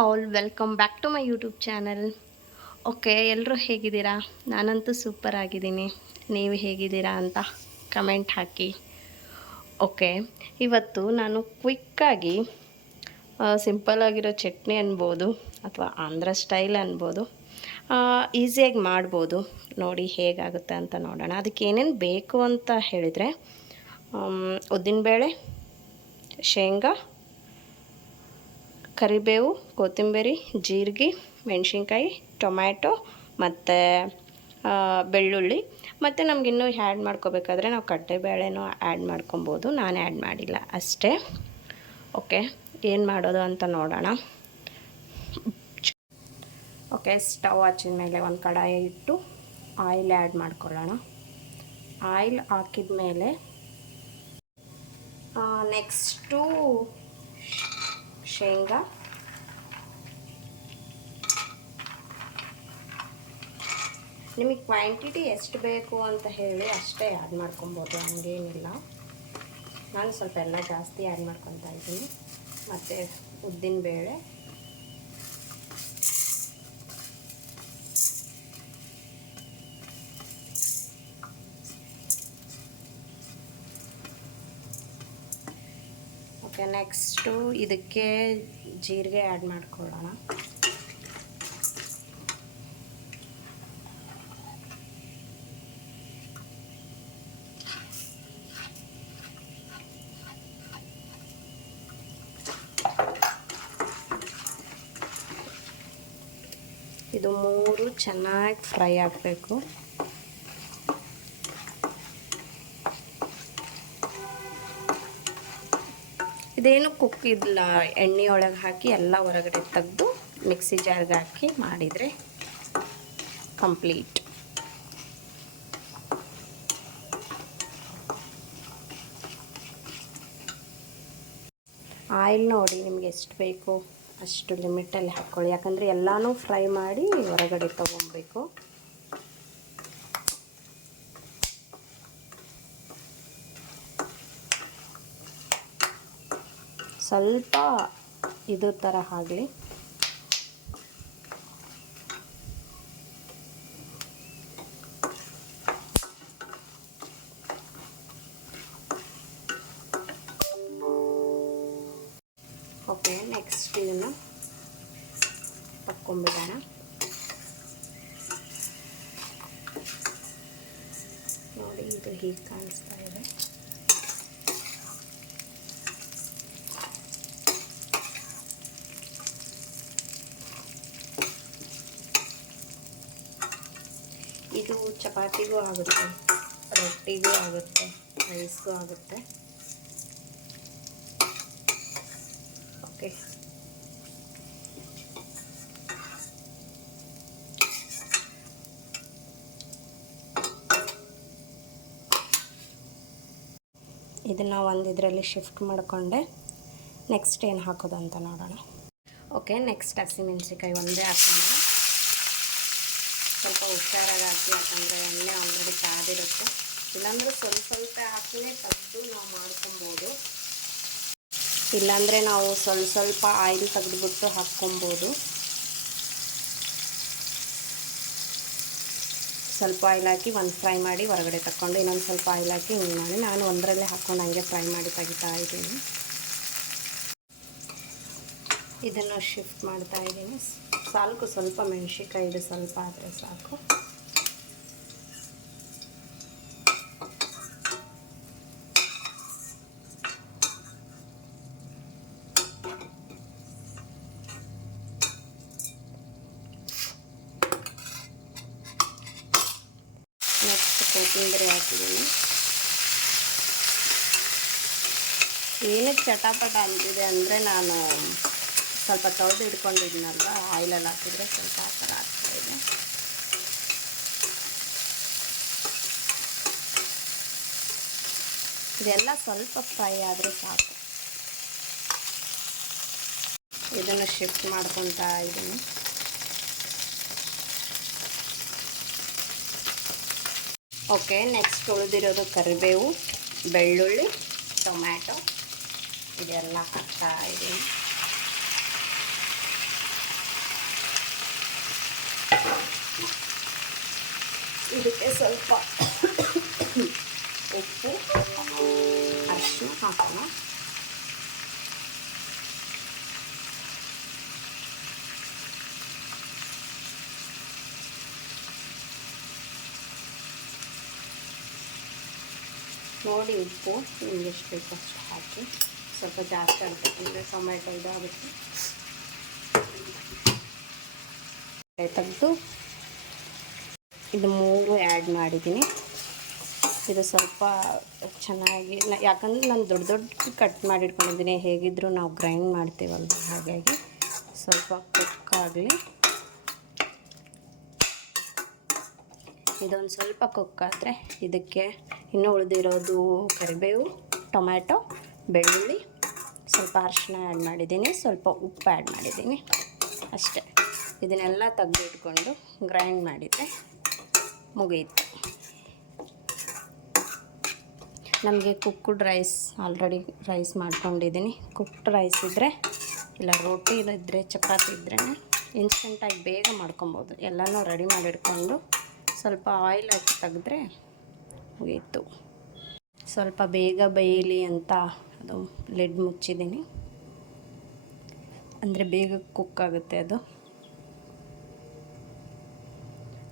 All welcome back to my YouTube channel. Okay, ಎಲ್ಲರೂ ಹೇಗಿದ್ದೀರಾ? ನಾನಂತೂ ಸೂಪರ್ ಆಗಿದ್ದೀನಿ. ನೀವು ಹೇಗಿದ್ದೀರಾ ಅಂತ ಕಮೆಂಟ್ ಹಾಕಿ. ಓಕೆ, ಇವತ್ತು ನಾನು ಕ್ವಿಕ್ಕಾಗಿ ಸಿಂಪಲ್ಲಾಗಿರೋ ಚಟ್ನಿ ಅನ್ಬೋದು ಅಥವಾ ಆಂಧ್ರ ಸ್ಟೈಲ್ ಅನ್ಬೋದು, ಈಸಿಯಾಗಿ ಮಾಡ್ಬೋದು. ನೋಡಿ ಹೇಗಾಗುತ್ತೆ ಅಂತ ನೋಡೋಣ. ಅದಕ್ಕೆ ಏನೇನು ಬೇಕು ಅಂತ ಹೇಳಿದರೆ, ಉದ್ದಿನಬೇಳೆ, ಶೇಂಗಾ, ಕರಿಬೇವು, ಕೊತ್ತಂಬರಿ, ಜೀರಿಗೆ, ಮೆಣಸಿನ್ಕಾಯಿ, ಟೊಮ್ಯಾಟೊ ಮತ್ತು ಬೆಳ್ಳುಳ್ಳಿ. ಮತ್ತು ನಮಗಿನ್ನೂ ಆ್ಯಡ್ ಮಾಡ್ಕೋಬೇಕಾದ್ರೆ ನಾವು ಕಡಲೆಬೇಳೆನೂ ಆ್ಯಡ್ ಮಾಡ್ಕೊಬೋದು. ನಾನು ಆ್ಯಡ್ ಮಾಡಿಲ್ಲ ಅಷ್ಟೇ. ಓಕೆ, ಏನು ಮಾಡೋದು ಅಂತ ನೋಡೋಣ. ಓಕೆ, ಸ್ಟವ್ ಹಚ್ಚಿದ ಮೇಲೆ ಒಂದು ಕಡಾಯಿ ಇಟ್ಟು ಆಯಿಲ್ ಆ್ಯಡ್ ಮಾಡ್ಕೊಳ್ಳೋಣ. ಆಯಿಲ್ ಹಾಕಿದ ಮೇಲೆ ನೆಕ್ಸ್ಟು ಶೇಂಗಾ, ನಿಮಗೆ ಕ್ವಾಂಟಿಟಿ ಎಷ್ಟು ಬೇಕು ಅಂತ ಹೇಳಿ ಅಷ್ಟೇ ಆ್ಯಡ್ ಮಾಡ್ಕೊಬೋದು, ಹಂಗೇನಿಲ್ಲ. ನಾನು ಸ್ವಲ್ಪ ಎಲ್ಲ ಜಾಸ್ತಿ ಆ್ಯಡ್ ಮಾಡ್ಕೊತಾ ಇದ್ದೀನಿ. ಮತ್ತು ಉದ್ದಿನಬೇಳೆ, ಓಕೆ. ನೆಕ್ಸ್ಟು ಇದಕ್ಕೆ ಜೀರಿಗೆ ಆ್ಯಡ್ ಮಾಡ್ಕೊಳ್ಳೋಣ. ಇದು ಮೂರು ಚೆನ್ನಾಗಿ ಫ್ರೈ ಆಗಬೇಕು. ಇದೇನು ಕುಕ್ಕಿಲ್ಲ, ಎಣ್ಣೆಯೊಳಗೆ ಹಾಕಿ ಎಲ್ಲ ಹೊರಗಡೆ ತೆಗೆದು ಮಿಕ್ಸಿ ಜಾರ್ಗೆ ಹಾಕಿ ಮಾಡಿದರೆ ಕಂಪ್ಲೀಟ್. ಆಯಿಲ್ ನೋಡಿ ನಿಮಗೆ ಎಷ್ಟು ಬೇಕು ಅಷ್ಟು ಲಿಮಿಟಲ್ಲಿ ಹಾಕ್ಕೊಳ್ಳಿ, ಯಾಕಂದರೆ ಎಲ್ಲನೂ ಫ್ರೈ ಮಾಡಿ ಹೊರಗಡೆ ತೊಗೊಬೇಕು. ಸ್ವಲ್ಪ ಇದು ಥರ ಆಗಲಿ. ಓಕೆ, ನೆಕ್ಸ್ಟ್ ಇದನ್ನು ತಕ್ಕೊಂಬಿಡೋಣ. ನೋಡಿ, ಇದು ಹೀಗೆ ಕಾಣಿಸ್ತಾ ಇದೆ. ಇದು ಚಪಾತಿಗೂ ಆಗುತ್ತೆ, ರೊಟ್ಟಿಗೂ ಆಗುತ್ತೆ, ರೈಸ್ಗೂ ಆಗುತ್ತೆ. ಓಕೆ, ಇದನ್ನು ಒಂದು ಇದರಲ್ಲಿ ಶಿಫ್ಟ್ ಮಾಡಿಕೊಂಡೆ. ನೆಕ್ಸ್ಟ್ ಏನು ಹಾಕೋದು ಅಂತ ನೋಡೋಣ. ಓಕೆ, ನೆಕ್ಸ್ಟ್ ಹಸಿಮೆಣಸಿಕಾಯಿ ಒಂದೇ ಹಾಕೋಣ. ಸ್ವಲ್ಪ ಹುಷಾರಾಗಿ ಹಾಕಿ, ಯಾಕಂದರೆ ಎಣ್ಣೆ ಆಲ್ರೆಡಿ ಕಾದಿರುತ್ತೆ. ಇಲ್ಲಾಂದರೆ ಸ್ವಲ್ಪ ಸ್ವಲ್ಪ ಹಾಕಿ ತೆಗೆದು ನಾವು ಮಾಡ್ಕೊಬೋದು. ಇಲ್ಲಾಂದರೆ ನಾವು ಸ್ವಲ್ಪ ಆಯಿಲ್ ತೆಗೆದುಬಿಟ್ಟು ಹಾಕ್ಕೊಬೋದು. ಸ್ವಲ್ಪ ಆಯಿಲ್ ಹಾಕಿ ಒಂದು ಫ್ರೈ ಮಾಡಿ ಹೊರಗಡೆ ತಗೊಂಡು ಇನ್ನೊಂದು ಸ್ವಲ್ಪ ಆಯಿಲ್ ಹಾಕಿ ಹಿಂಗೆ ಮಾಡಿ ನಾನು ಒಂದರಲ್ಲೇ ಹಾಕ್ಕೊಂಡು ಹಂಗೆ ಫ್ರೈ ಮಾಡಿ ತೆಗಿತಾ ಇದ್ದೀನಿ. ಇದನ್ನು ಶಿಫ್ಟ್ ಮಾಡ್ತಾ ಇದ್ದೀನಿ. ಸಾಕು, ಸ್ವಲ್ಪ ಮೆಣಸಿನ್ಕಾಯಿ ಇದು ಸ್ವಲ್ಪ ಆದರೆ ಸಾಕು. ನೆಕ್ಸ್ಟ್ ಕೊತ್ತಂಬರಿ ಹಾಕಿದ್ದೀನಿ. ಏನಕ್ಕೆ ಚಟಾಪಟ ಅಂತಿದೆ ಅಂದರೆ, ನಾನು ಸ್ವಲ್ಪ ತೊಳೆದು ಹಿಡ್ಕೊಂಡಿದ್ದೀನಲ್ವ, ಆಯಿಲಲ್ಲಿ ಹಾಕಿದರೆ ಸ್ವಲ್ಪ ಆ ಥರ ಆಗ್ತಾಯಿದೆ. ಇದೆಲ್ಲ ಸ್ವಲ್ಪ ಫ್ರೈ ಆದರೆ ಸಾಕು. ಇದನ್ನು ಶಿಫ್ಟ್ ಮಾಡ್ಕೊತಾ ಇದ್ದೀನಿ. ಓಕೆ, ನೆಕ್ಸ್ಟ್ ಉಳಿದಿರೋದು ಕರಿಬೇವು, ಬೆಳ್ಳುಳ್ಳಿ, ಟೊಮ್ಯಾಟೊ ಇದೆಲ್ಲ ಹಾಕ್ತಾ ಇದ್ದೀನಿ. ಇದಕ್ಕೆ ಸ್ವಲ್ಪ ಉಪ್ಪು ಅರಿಶಿನ ಹಾಕೋಣ. ನೋಡಿ ಉಪ್ಪು ನಿಮ್ಗೆ ಎಷ್ಟು ಬೇಕು ಅಷ್ಟು ಹಾಕಿ. ಸ್ವಲ್ಪ ಜಾಸ್ತಿ ಹಾಕ್ಬೇಕಂದ್ರೆ ಟೊಮೆಟೊ ಇದಾಗುತ್ತೆ. ತೆಗೆದು ಇದು 3 ಆ್ಯಡ್ ಮಾಡಿದ್ದೀನಿ. ಇದು ಸ್ವಲ್ಪ ಚೆನ್ನಾಗಿ ಯಾಕಂದರೆ ನಾನು ದೊಡ್ಡ ಕಟ್ ಮಾಡಿಟ್ಕೊಂಡಿದ್ದೀನಿ. ಹೇಗಿದ್ದರೂ ನಾವು ಗ್ರೈಂಡ್ ಮಾಡ್ತೀವಲ್ವ, ಹಾಗಾಗಿ ಸ್ವಲ್ಪ ಕುಕ್ಕಾಗಲಿ. ಇದೊಂದು ಸ್ವಲ್ಪ ಕುಕ್ಕಾದರೆ ಇದಕ್ಕೆ ಇನ್ನೂ ಉಳಿದಿರೋದು ಕರಿಬೇವು, ಟೊಮ್ಯಾಟೊ, ಬೆಳ್ಳುಳ್ಳಿ, ಸ್ವಲ್ಪ ಅರಿಶಿನ ಆ್ಯಡ್ ಮಾಡಿದ್ದೀನಿ, ಸ್ವಲ್ಪ ಉಪ್ಪು ಆ್ಯಡ್ ಮಾಡಿದ್ದೀನಿ ಅಷ್ಟೇ. ಇದನ್ನೆಲ್ಲ ತೆಗೆದಿಟ್ಕೊಂಡು ಗ್ರೈಂಡ್ ಮಾಡಿದರೆ ಮುಗಿಯಿತು. ನಮಗೆ ಕುಕ್ಡ್ ರೈಸ್ ಆಲ್ರೆಡಿ ರೈಸ್ ಮಾಡ್ಕೊಂಡಿದ್ದೀನಿ. ಕುಕ್ಡ್ ರೈಸ್ ಇದ್ದರೆ ಇಲ್ಲ ರೋಟಿ ಇದ್ದರೆ ಚಪಾತಿ ಇದ್ದರೆ ಇನ್ಸ್ಟೆಂಟಾಗಿ ಬೇಗ ಮಾಡ್ಕೊಬೋದು. ಎಲ್ಲನೂ ರೆಡಿ ಮಾಡಿಟ್ಕೊಂಡು ಸ್ವಲ್ಪ ಆಯಿಲ್ ಹಾಕಿ ತೆಗೆದ್ರೆ ಮುಗೀತು. ಸ್ವಲ್ಪ ಬೇಗ ಬೇಯಲಿ ಅಂತ ಅದು ಲಿಡ್ ಮುಚ್ಚಿದ್ದೀನಿ, ಅಂದರೆ ಬೇಗ ಕುಕ್ ಆಗುತ್ತೆ ಅದು.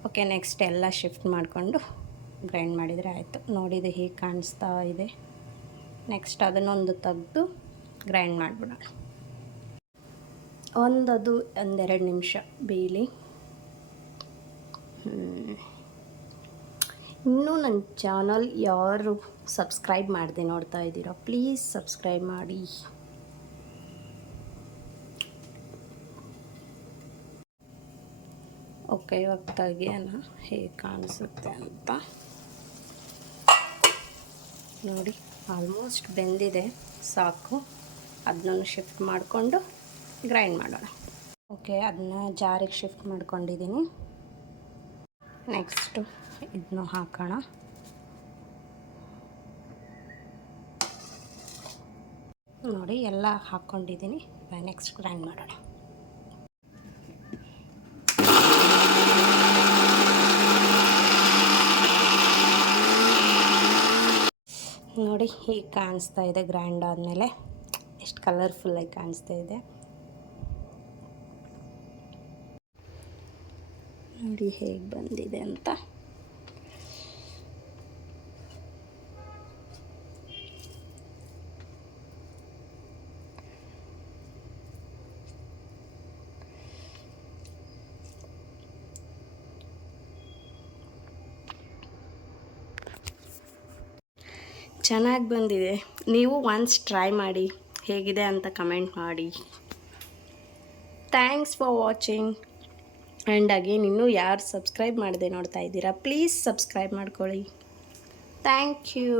ಓಕೆ, ನೆಕ್ಸ್ಟ್ ಎಲ್ಲ ಶಿಫ್ಟ್ ಮಾಡಿಕೊಂಡು ಗ್ರೈಂಡ್ ಮಾಡಿದರೆ ಆಯಿತು. ನೋಡಿದೆ ಹೀಗೆ ಕಾಣಿಸ್ತಾ ಇದೆ. ನೆಕ್ಸ್ಟ್ ಅದನ್ನೊಂದು ತೆಗೆದು ಗ್ರೈಂಡ್ ಮಾಡಿಬಿಡೋಣ. ಒಂದೆರಡು ನಿಮಿಷ ಬೇಯಲಿ. ಇನ್ನೂ ನನ್ನ ಚಾನಲ್ ಯಾರು ಸಬ್ಸ್ಕ್ರೈಬ್ ಮಾಡದೆ ನೋಡ್ತಾ ಇದ್ದೀರಾ, ಪ್ಲೀಸ್ ಸಬ್ಸ್ಕ್ರೈಬ್ ಮಾಡಿ. ಓಕೆ, ಇವಾಗ ತೆಗಿಯೋಣ ಹೇಗೆ ಕಾಣಿಸುತ್ತೆ ಅಂತ. ನೋಡಿ ಆಲ್ಮೋಸ್ಟ್ ಬೆಂದಿದೆ, ಸಾಕು. ಅದನ್ನು ಶಿಫ್ಟ್ ಮಾಡಿಕೊಂಡು ಗ್ರೈಂಡ್ ಮಾಡೋಣ. ಓಕೆ, ಅದನ್ನ ಜಾರಿಗೆ ಶಿಫ್ಟ್ ಮಾಡ್ಕೊಂಡಿದ್ದೀನಿ. ನೆಕ್ಸ್ಟು ಇದನ್ನು ಹಾಕೋಣ. ನೋಡಿ ಎಲ್ಲ ಹಾಕ್ಕೊಂಡಿದ್ದೀನಿ. ನೆಕ್ಸ್ಟ್ ಗ್ರೈಂಡ್ ಮಾಡೋಣ. ನೋಡಿ ಹೀಗೆ ಕಾಣಿಸ್ತಾ ಇದೆ. ಗ್ರೈಂಡ್ ಆದಮೇಲೆ ಎಷ್ಟು ಕಲರ್ಫುಲ್ಲಾಗಿ ಕಾಣಿಸ್ತಾ ಇದೆ ನೋಡಿ ಹೇಗೆ ಬಂದಿದೆ ಅಂತ. ಚೆನ್ನಾಗಿ ಬಂದಿದೆ. ನೀವು ಒನ್ಸ್ ಟ್ರೈ ಮಾಡಿ, ಹೇಗಿದೆ ಅಂತ ಕಮೆಂಟ್ ಮಾಡಿ. Thanks for watching. And again ಇನ್ನೂ ಯಾರು ಸಬ್ಸ್ಕ್ರೈಬ್ ಮಾಡದೆ ನೋಡ್ತಾ ಇದ್ದೀರಾ, ಪ್ಲೀಸ್ ಸಬ್ಸ್ಕ್ರೈಬ್ ಮಾಡ್ಕೊಳ್ಳಿ. Thank you.